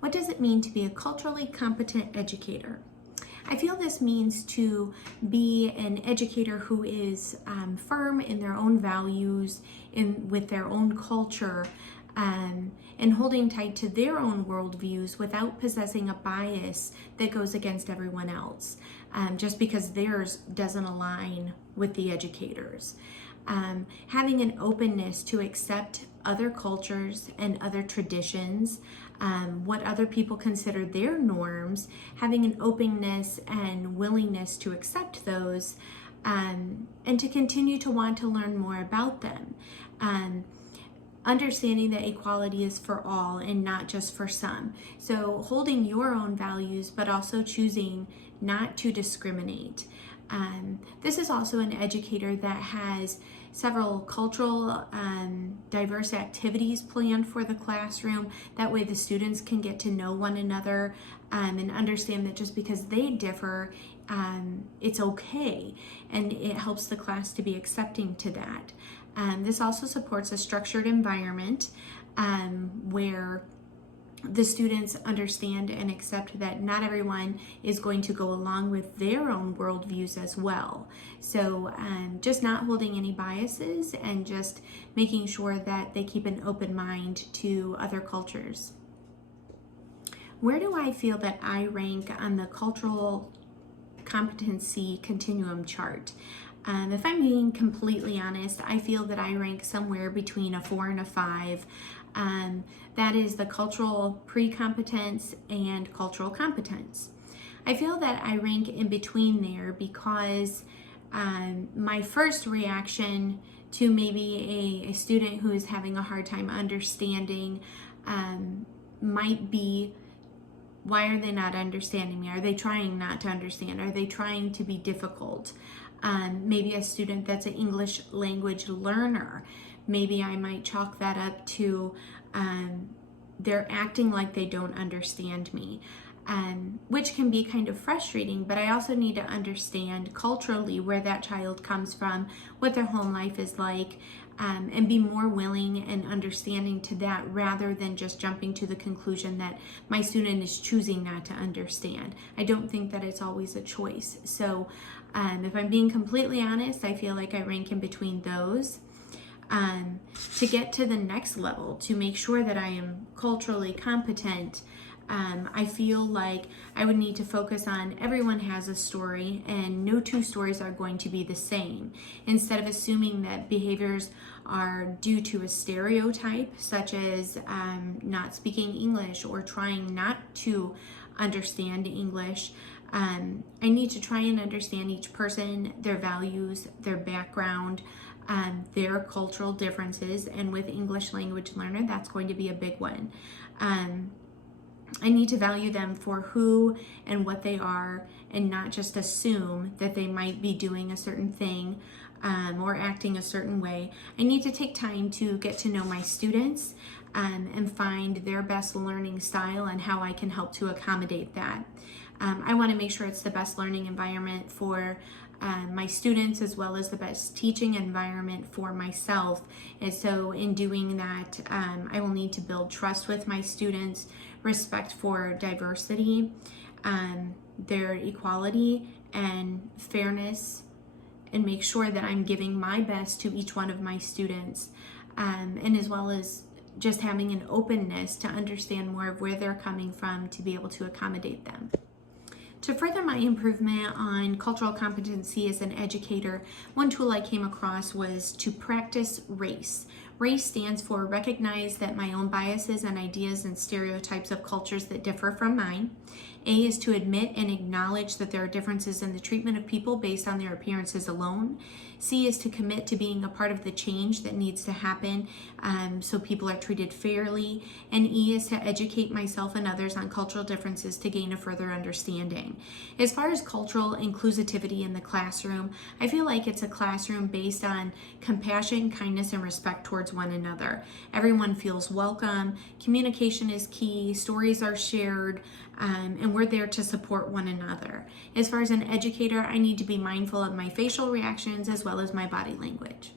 What does it mean to be a culturally competent educator? I feel this means to be an educator who is firm in their own values, with their own culture, and holding tight to their own worldviews without possessing a bias that goes against everyone else, just because theirs doesn't align with the educators. Having an openness to accept other cultures and other traditions, what other people consider their norms, having an openness and willingness to accept those, and to continue to want to learn more about them. Understanding that equality is for all and not just for some. So holding your own values, but also choosing not to discriminate. This is also an educator that has several cultural diverse activities planned for the classroom. That way the students can get to know one another and understand that just because they differ, it's okay, and it helps the class to be accepting to that. This also supports a structured environment where the students understand and accept that not everyone is going to go along with their own worldviews as well. So just not holding any biases and just making sure that they keep an open mind to other cultures. Where do I feel that I rank on the cultural competency continuum chart? If I'm being completely honest, I feel that I rank somewhere between a 4 and a 5. That is the cultural pre-competence and cultural competence. I feel that I rank in between there because my first reaction to maybe a student who is having a hard time understanding might be, why are they not understanding me? Are they trying not to understand? Are they trying to be difficult? Maybe a student that's an English language learner, maybe I might chalk that up to they're acting like they don't understand me, which can be kind of frustrating, but I also need to understand culturally where that child comes from, what their home life is like, and be more willing and understanding to that rather than just jumping to the conclusion that my student is choosing not to understand. I don't think that it's always a choice. So if I'm being completely honest, I feel like I rank in between those. To get to the next level, to make sure that I am culturally competent, I feel like I would need to focus on everyone has a story and no two stories are going to be the same. Instead of assuming that behaviors are due to a stereotype, such as not speaking English or trying not to understand English, I need to try and understand each person, their values, their background, their cultural differences, and with English language learner, that's going to be a big one. I need to value them for who and what they are and not just assume that they might be doing a certain thing or acting a certain way. I need to take time to get to know my students and find their best learning style and how I can help to accommodate that. I want to make sure it's the best learning environment for my students, as well as the best teaching environment for myself. And so in doing that, I will need to build trust with my students, respect for diversity, their equality and fairness, and make sure that I'm giving my best to each one of my students, and as well as just having an openness to understand more of where they're coming from to be able to accommodate them. To further my improvement on cultural competency as an educator, one tool I came across was to practice RACE. RACE stands for recognize that my own biases and ideas and stereotypes of cultures that differ from mine. A is to admit and acknowledge that there are differences in the treatment of people based on their appearances alone. C is to commit to being a part of the change that needs to happen so people are treated fairly. And E is to educate myself and others on cultural differences to gain a further understanding. As far as cultural inclusivity in the classroom, I feel like it's a classroom based on compassion, kindness, and respect towards one another. Everyone feels welcome, communication is key, stories are shared, and we're there to support one another. As far as an educator, I need to be mindful of my facial reactions as well as my body language.